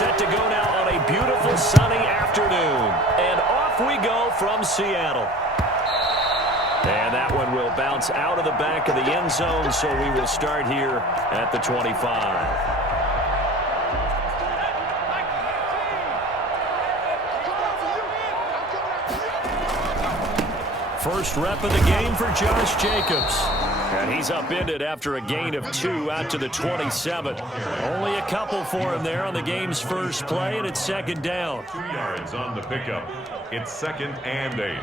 set to go now on a beautiful sunny afternoon. And off we go from Seattle. And that one will bounce out of the back of the end zone, so we will start here at the 25. First rep of the game for Josh Jacobs. And he's upended after a gain of 2 out to the 27. Only a couple for him there on the game's first play, and it's second down. 2 yards on the pickup. It's 2nd and 8.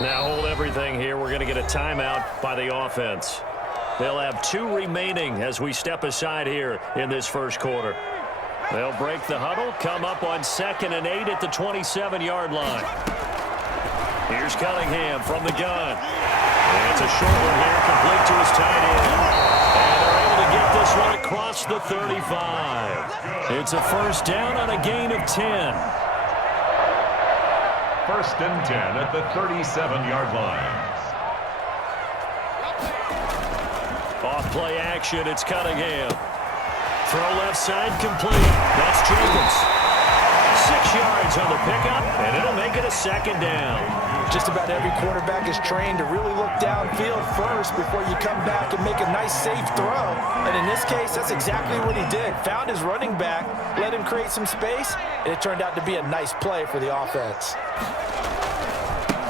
Now hold everything here. We're going to get a timeout by the offense. They'll have 2 remaining as we step aside here in this first quarter. They'll break the huddle, come up on 2nd and 8 at the 27-yard line. Here's Cunningham from the gun. And it's a short one here, complete to his tight end. And they're able to get this one across the 35. It's a first down on a gain of 10. 1st and 10 at the 37-yard line. Off play action, it's Cunningham. Throw left side complete. That's Jacobs. 6 yards on the pickup, and it'll make it a second down. Just about every quarterback is trained to really look downfield first before you come back and make a nice, safe throw. And in this case, that's exactly what he did. Found his running back, let him create some space, and it turned out to be a nice play for the offense.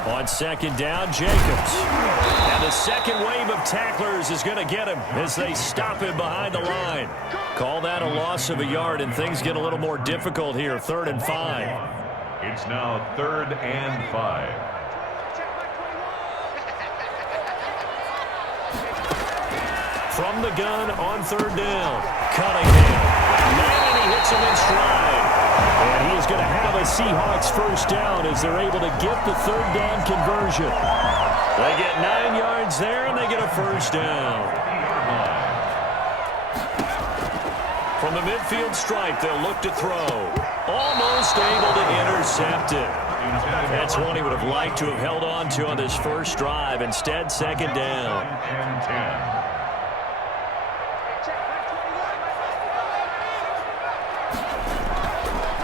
On second down, Jacobs. And the second wave of tacklers is going to get him as they stop him behind the line. Call that a loss of a yard, and things get a little more difficult here, 3rd and 5. It's now 3rd and 5. From the gun on 3rd down, Cunningham. Man, and he hits him in stride. And he is going to have a Seahawks first down as they're able to get the 3rd down conversion. They get 9 yards there, and they get a first down. From the midfield stripe, they'll look to throw. Almost able to intercept it. That's one he would have liked to have held on to on this first drive. Instead, second down. And 10.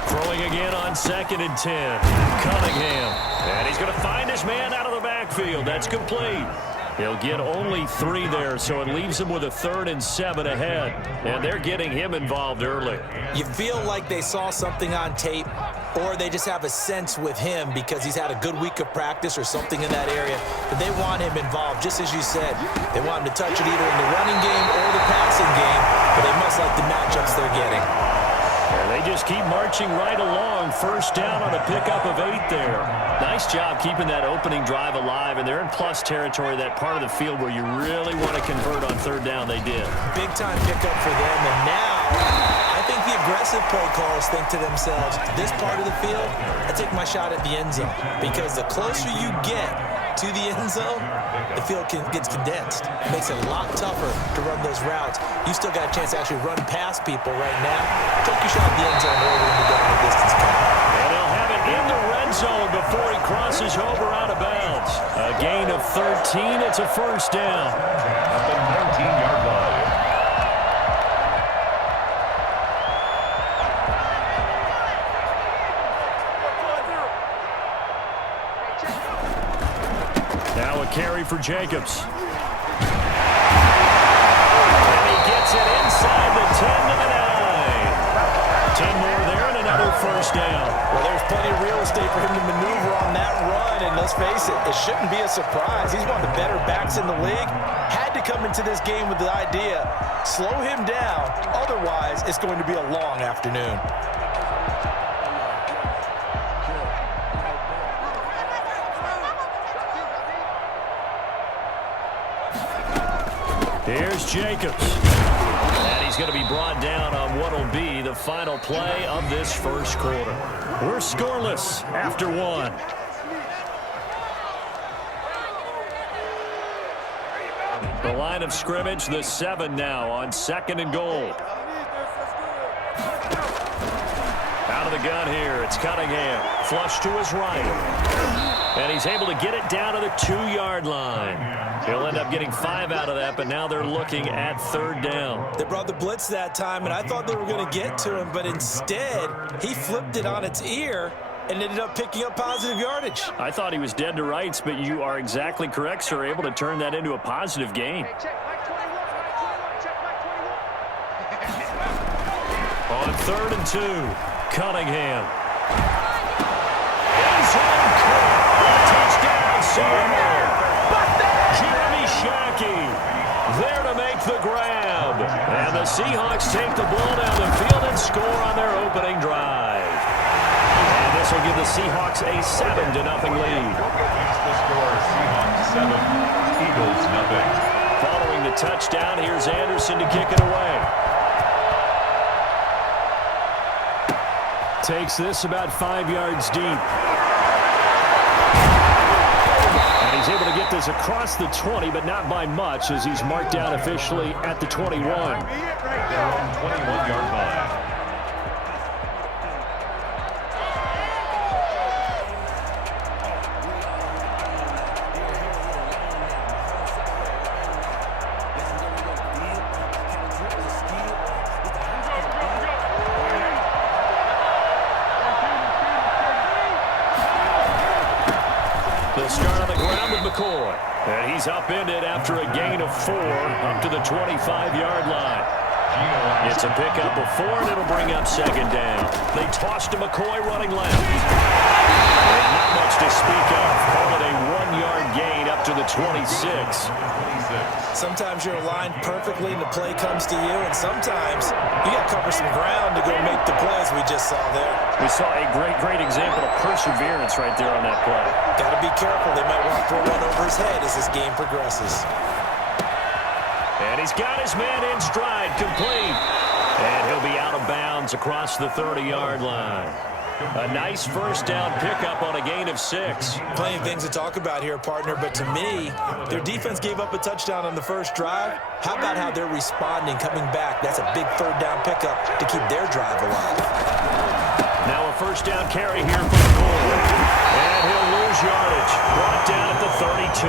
Throwing again on 2nd and 10. Cunningham. And he's going to find his man out of the backfield. That's complete. He'll get only 3 there, so it leaves him with a 3rd and 7 ahead. And they're getting him involved early. You feel like they saw something on tape, or they just have a sense with him because he's had a good week of practice or something in that area. But they want him involved, just as you said. They want him to touch it either in the running game or the passing game, but they must like the matchups they're getting. And they just keep marching right along. First down on a pickup of 8 there. Nice job keeping that opening drive alive, and they're in plus territory, that part of the field where you really want to convert on 3rd down. They did. Big-time pickup for them, and now I think the aggressive play callers think to themselves, this part of the field, I take my shot at the end zone, because the closer you get to the end zone, the field gets condensed. It makes it a lot tougher to run those routes. You still got a chance to actually run past people right now. Take your shot at the end zone early when you go on the distance count. And he'll have it in the red zone before he crosses over out of bounds. A gain of 13. It's a first down. At the 19-yard line. Now a carry for Jacobs. And he gets it inside the 10 to the 9. 10 more there and another first down. Well, there's plenty of real estate for him to maneuver on that run, and let's face it, it shouldn't be a surprise. He's one of the better backs in the league. Had to come into this game with the idea, slow him down, otherwise it's going to be a long afternoon. Here's Jacobs. And he's going to be brought down on what will be the final play of this first quarter. We're scoreless after 1. The line of scrimmage, the 7 now on 2nd and goal. Out of the gun here, it's Cunningham. Flush to his right. And he's able to get it down to the 2-yard line. He'll end up getting 5 out of that, but now they're looking at 3rd down. They brought the blitz that time, and I thought they were going to get to him, but instead, he flipped it on its ear and ended up picking up positive yardage. I thought he was dead to rights, but you are exactly correct, sir. Able to turn that into a positive gain. On 3rd and 2, Cunningham. Touchdown, Seattle. Jeremy Shackey there to make the grab. And the Seahawks take the ball down the field and score on their opening drive. And this will give the Seahawks a 7-0 lead. The score, Seahawks 7, Eagles 0. Following the touchdown, here's Anderson to kick it away. Takes this about 5 yards deep. And he's able to get this across the 20, but not by much, as he's marked down officially at the 21. They're on 21-yard line. And he's upended after a gain of 4 up to the 25-yard line. It's a pickup of 4, and it'll bring up 2nd down. They tossed to McCoy running left. And not much to speak of. Call it a 1-yard gain up to the 26. Sometimes you're aligned perfectly and the play comes to you, and sometimes you got to cover some ground to go make the play, as we just saw there. We saw a great example of perseverance right there on that play. Got to be careful. They might want to throw one over his head as this game progresses. And he's got his man in stride, complete. And he'll be out of bounds across the 30-yard line. A nice first down pickup on a gain of 6. Plenty of things to talk about here, partner, but to me, their defense gave up a touchdown on the first drive. How about how they're responding, coming back? That's a big 3rd down pickup to keep their drive alive. Now a first down carry here for McCoy. And he'll lose yardage. Brought down at the 32.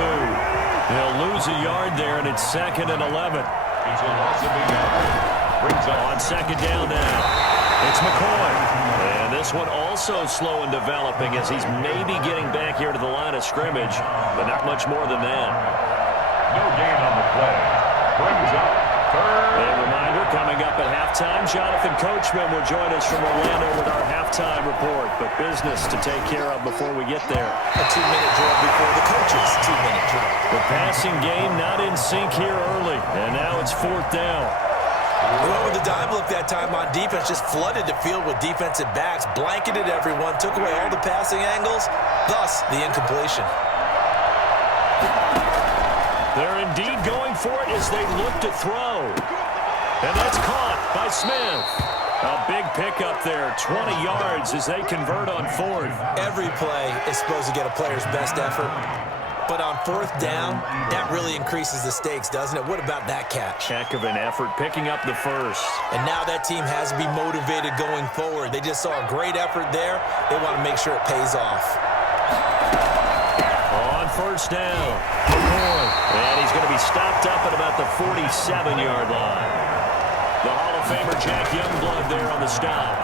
He'll lose a yard there, and it's 2nd and 11. It's a loss of a yard. Brings up on 2nd down now. It's McCoy. And this one also slow in developing as he's maybe getting back here to the line of scrimmage, but not much more than that. No gain on the play. Brings up 3rd. A reminder, coming up at halftime, Jonathan Coachman will join us from Orlando with our halftime report, but business to take care of before we get there. A 2-minute drill before the coaches' 2-minute drill. The passing game not in sync here early, and now it's 4th down. They went with the dime look that time on defense, just flooded the field with defensive backs, blanketed everyone, took away all the passing angles, thus the incompletion. They're indeed going for it as they look to throw. And that's caught by Smith. A big pickup there, 20 yards as they convert on 4th. Every play is supposed to get a player's best effort. But on 4th down, that really increases the stakes, doesn't it? What about that catch? Heck of an effort, picking up the first. And now that team has to be motivated going forward. They just saw a great effort there. They want to make sure it pays off. On 1st down, McCoy. And he's going to be stopped up at about the 47-yard line. The Hall of Famer Jack Youngblood there on the stop.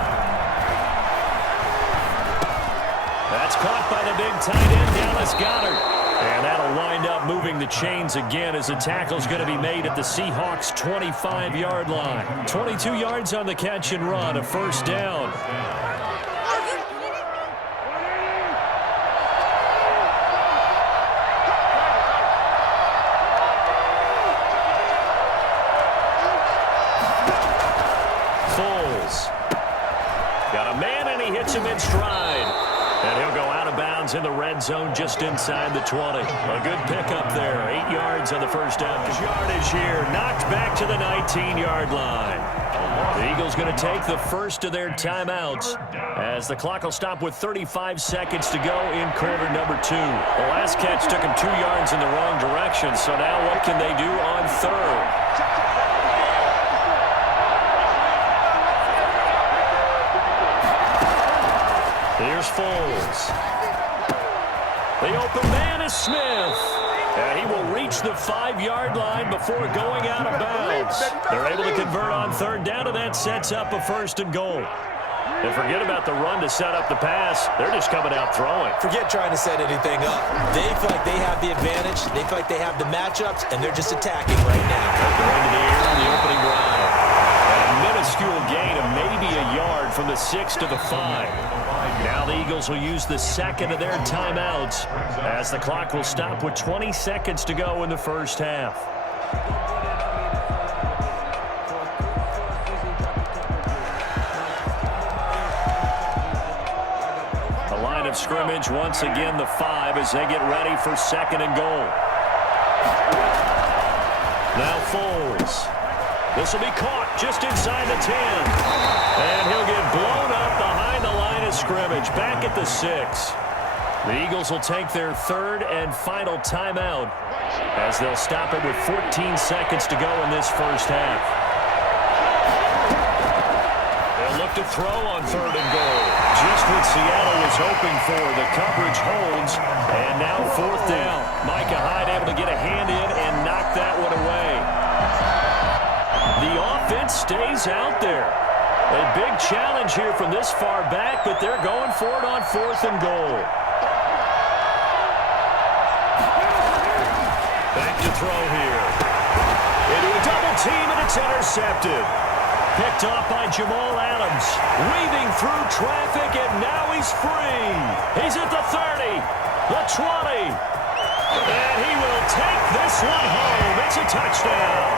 That's caught by the big tight end, Dallas Goedert. And that'll wind up moving the chains again as the tackle's going to be made at the Seahawks' 25-yard line. 22 yards on the catch and run, a 1st down. Foles. Got a man, and he hits him in stride. And he'll go out of bounds in the red zone just inside the 20. A good pickup there. 8 yards on the first down. Yardage here. Knocked back to the 19-yard line. The Eagles going to take the first of their timeouts as the clock will stop with 35 seconds to go in quarter number 2. The last catch took him 2 yards in the wrong direction. So now what can they do on 3rd? Here's Foles. The open man is Smith. And he will reach the 5-yard line before going out of bounds. They're able to convert on third down, and that sets up a 1st and goal. And forget about the run to set up the pass. They're just coming out throwing. Forget trying to set anything up. They feel like they have the advantage. They feel like they have the matchups, and they're just attacking right now. They're into the air on the opening drive. A minuscule gain of maybe a yard from the 6 to the 5. Now the Eagles will use the second of their timeouts as the clock will stop with 20 seconds to go in the first half. The line of scrimmage once again the 5 as they get ready for 2nd and goal. Now Foles. This will be caught just inside the 10. And he'll get blown up behind the line of scrimmage, back at the 6. The Eagles will take their 3rd and final timeout as they'll stop it with 14 seconds to go in this first half. They'll look to throw on 3rd and goal. Just what Seattle was hoping for. The coverage holds, and now 4th down. Micah Hyde able to get a hand in and knock that one away. The offense stays out there. A big challenge here from this far back, but they're going for it on 4th and goal. Back to throw here. Into a double team, and it's intercepted. Picked off by Jamal Adams. Weaving through traffic, and now he's free. He's at the 30, the 20. And he will take this one home. It's a touchdown.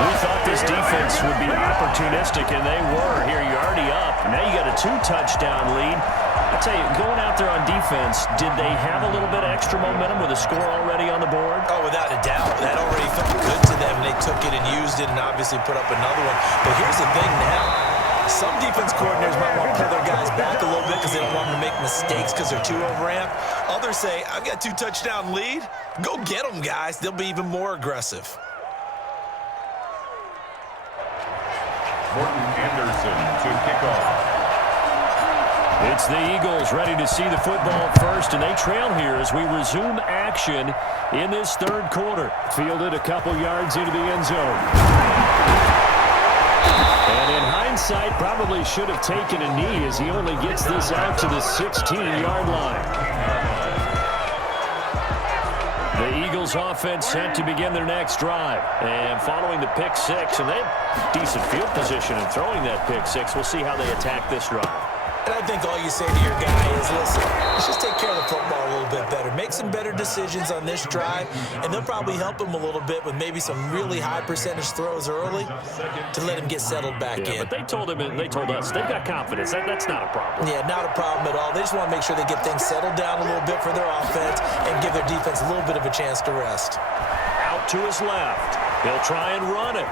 We thought this defense would be opportunistic, and they were. Here, you're already up. Now you got a 2-touchdown lead. I tell you, going out there on defense, did they have a little bit of extra momentum with a score already on the board? Oh, without a doubt. That already felt good to them. They took it and used it and obviously put up another one. But here's the thing now. Some defense coordinators might want to pull their guys back a little bit because they don't want them to make mistakes because they're too overamped. Others say, I've got 2-touchdown lead. Go get them, guys. They'll be even more aggressive. Morton Anderson to kick off. It's the Eagles ready to see the football first, and they trail here as we resume action in this 3rd quarter. Fielded a couple yards into the end zone. And in hindsight, probably should have taken a knee as he only gets this out to the 16-yard line. The Eagles offense set to begin their next drive. And following the pick 6, and they have decent field position in throwing that pick 6. We'll see how they attack this drive. And I think all you say to your guy is, listen, let's just take care of the football a little bit better. Make some better decisions on this drive, and they'll probably help him a little bit with maybe some really high percentage throws early to let him get settled back in. But they told him, and they told us, they've got confidence. That's not a problem. Yeah, not a problem at all. They just want to make sure they get things settled down a little bit for their offense and give their defense a little bit of a chance to rest. Out to his left. He'll try and run it.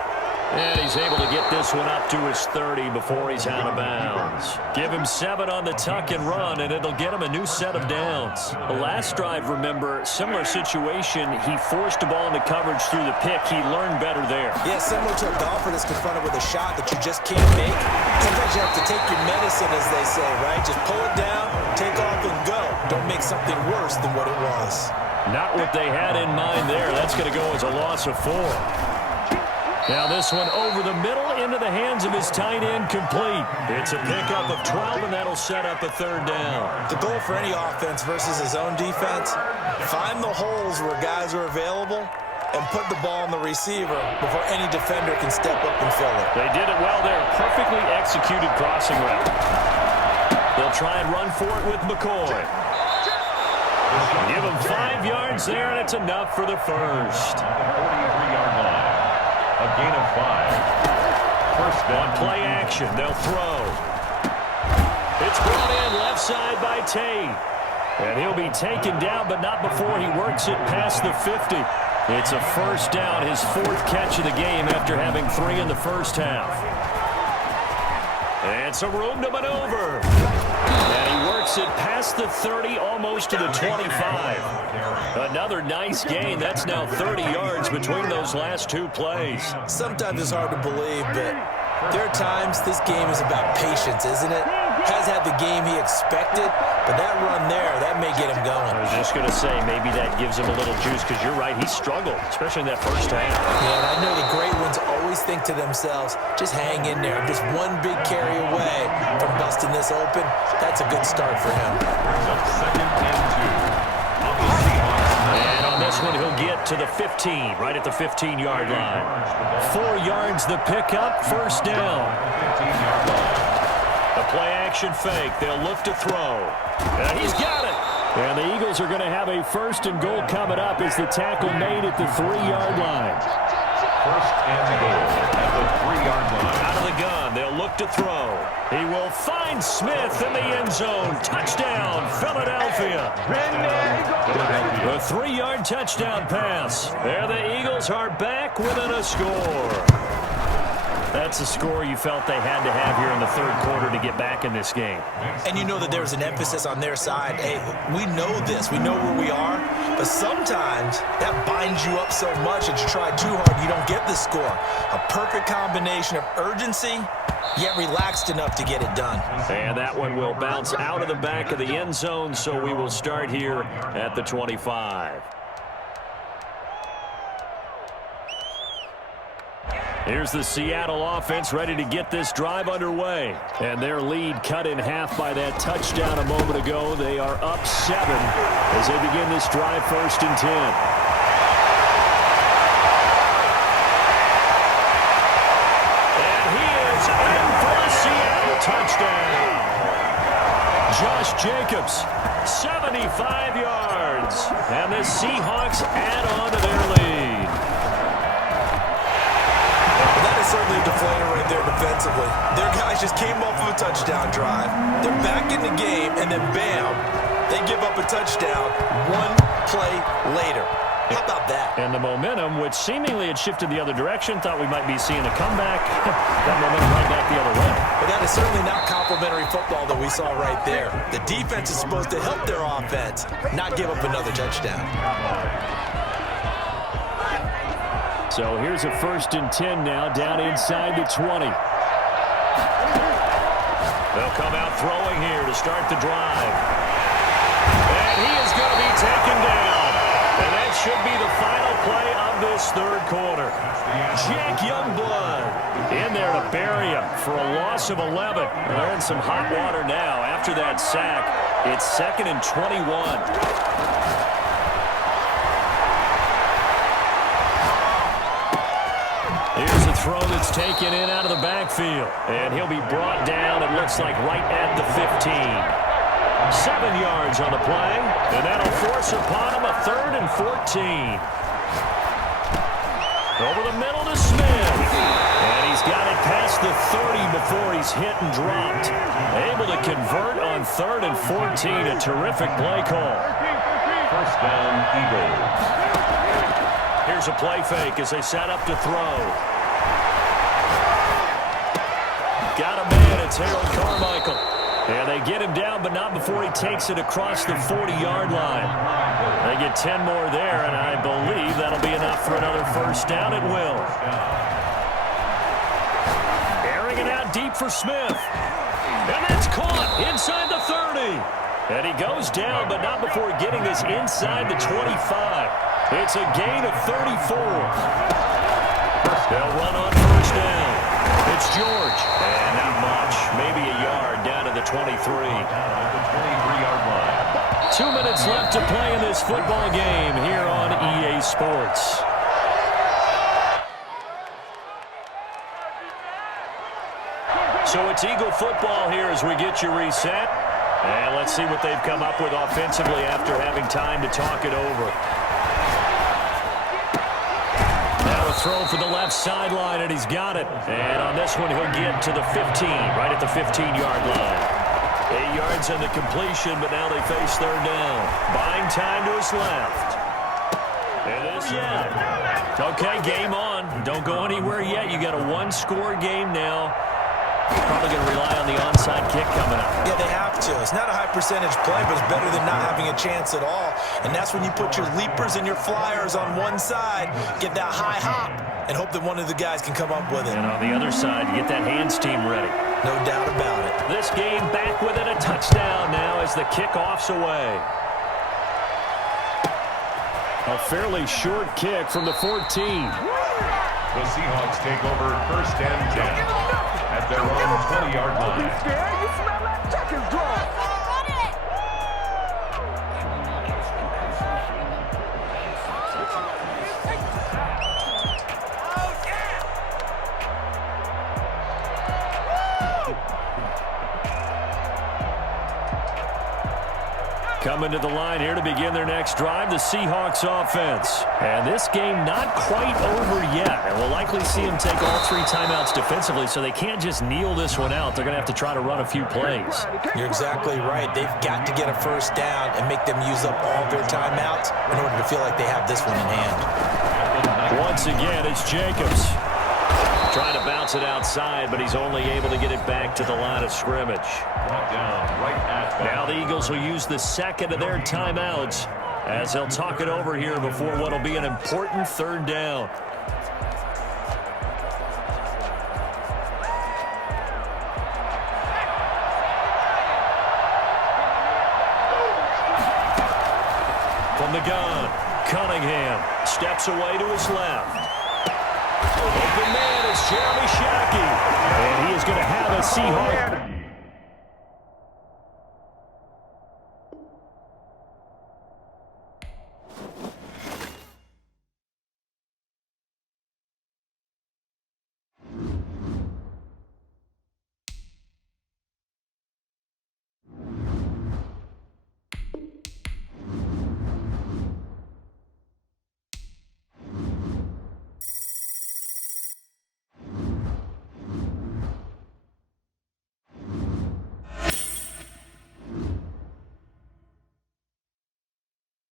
And he's able to get this one up to his 30 before he's out of bounds. Give him 7 on the tuck and run, and it'll get him a new set of downs. The last drive, remember, similar situation. He forced the ball into coverage through the pick. He learned better there. Yeah, similar to a golfer that's confronted with a shot that you just can't make. Sometimes you have to take your medicine, as they say, right? Just pull it down, take off, and go. Don't make something worse than what it was. Not what they had in mind there. That's going to go as a loss of 4. Now this one over the middle into the hands of his tight end, complete. It's a pickup of 12, and that'll set up a 3rd down. The goal for any offense versus his own defense, find the holes where guys are available and put the ball on the receiver before any defender can step up and fill it. They did it well there. Perfectly executed crossing route. They'll try and run for it with McCoy. Give him 5 yards there, and it's enough for the first. 43-yard line. A gain of 5. First down. On play action, they'll throw. It's brought in left side by Tate. And he'll be taken down, but not before he works it past the 50. It's a first down, his 4th catch of the game after having 3 in the first half. And some room to maneuver. And he works it past the 30, almost to the 25. Another nice gain. That's now 30 yards between those last 2 plays. Sometimes it's hard to believe, but there are times this game is about patience, isn't it? Has had the game he expected, But that run there, that may get him going. I was just going to say, maybe that gives him a little juice, because you're right, he struggled, especially in that first half. Yeah, and I know the great ones always think to themselves, just hang in there. I'm just one big carry away from busting this open. That's a good start for him. Second and 2. On the Seahawks. And on this one, he'll get to the 15, right at the 15-yard line. 4 yards the pickup, first down. 15-yard line. The play-action fake. They'll look to throw. And he's got it. And the Eagles are going to have a first and goal coming up as the tackle made at the 3-yard line. First and goal at the 3-yard line. Out of the gun, they'll look to throw. He will find Smith in the end zone. Touchdown, Philadelphia. The 3-yard touchdown pass. There the Eagles are back within a score. That's a score you felt they had to have here in the third quarter to get back in this game. And you know that there's an emphasis on their side. Hey, we know this. We know where we are. But sometimes that binds you up so much that you try too hard, you don't get the score. A perfect combination of urgency, yet relaxed enough to get it done. And that one will bounce out of the back of the end zone, so we will start here at the 25. Here's the Seattle offense ready to get this drive underway. And their lead cut in half by that touchdown a moment ago. They are up 7 as they begin this drive, first and 10. And he is in for the Seattle touchdown. Josh Jacobs, 75 yards. And the Seahawks add on to their lead. Certainly a deflator right there defensively. Their guys just came off of a touchdown drive. They're back in the game, and then bam, they give up a touchdown 1 play later. How about that? And the momentum, which seemingly had shifted the other direction, thought we might be seeing a comeback. That momentum right back the other way. But that is certainly not complimentary football that we saw right there. The defense is supposed to help their offense, not give up another touchdown. So here's a first and 10 now, down inside the 20. They'll come out throwing here to start the drive. And he is going to be taken down. And that should be the final play of this third quarter. Jack Youngblood in there to bury him for a loss of 11. They're in some hot water now. After that sack, it's 2nd and 21. Here's a throw that's taken in out of the backfield. And he'll be brought down, it looks like, right at the 15. 7 yards on the play. And that'll force upon him a 3rd and 14. Over the middle to Smith. And he's got it past the 30 before he's hit and dropped. Able to convert on 3rd and 14. A terrific play call. First down, Eagles. Here's a play fake as they set up to throw. Got a man, it's Harold Carmichael. And they get him down, but not before he takes it across the 40-yard line. They get 10 more there, and I believe that'll be enough for another first down. It will. Airing it out deep for Smith. And that's caught inside the 30. And he goes down, but not before getting this inside the 25. It's a gain of 34. They'll run on first down. It's George. And not much. Maybe a yard down to the 23. The 23-yard line. 2 minutes left to play in this football game here on EA Sports. So it's Eagle football here as we get you reset. And let's see what they've come up with offensively after having time to talk it over. Now a throw for the left sideline, and he's got it. And on this one, he'll get to the 15, right at the 15-yard line. 8 yards on the completion, but now they face third down. Buying time to his left. And this okay, game on. Don't go anywhere yet. You got a one-score game now. Probably going to rely on the onside kick coming up. Yeah, they have to. It's not a high percentage play, but it's better than not having a chance at all. And that's when you put your leapers and your flyers on one side, get that high hop, and hope that one of the guys can come up with it. And on the other side, you get that hands team ready. No doubt about it. This game back within a touchdown now as the kickoff's away. A fairly short kick from the 14. The Seahawks take over 1st and 10 at their own 20-yard line. You smell that checkers draw. Coming to the line here to begin their next drive, the Seahawks offense. And this game not quite over yet. And we'll likely see them take all 3 timeouts defensively, so they can't just kneel this one out. They're going to have to try to run a few plays. You're exactly right. They've got to get a first down and make them use up all their timeouts in order to feel like they have this one in hand. Once again, it's Jacobs. Trying to bounce it outside, but he's only able to get it back to the line of scrimmage. Now the Eagles will use the second of their timeouts as they'll talk it over here before what will be an important 3rd down. From the gun, Cunningham steps away to his left. Open man is Jeremy Shockey, and he is going to have a Seahawk.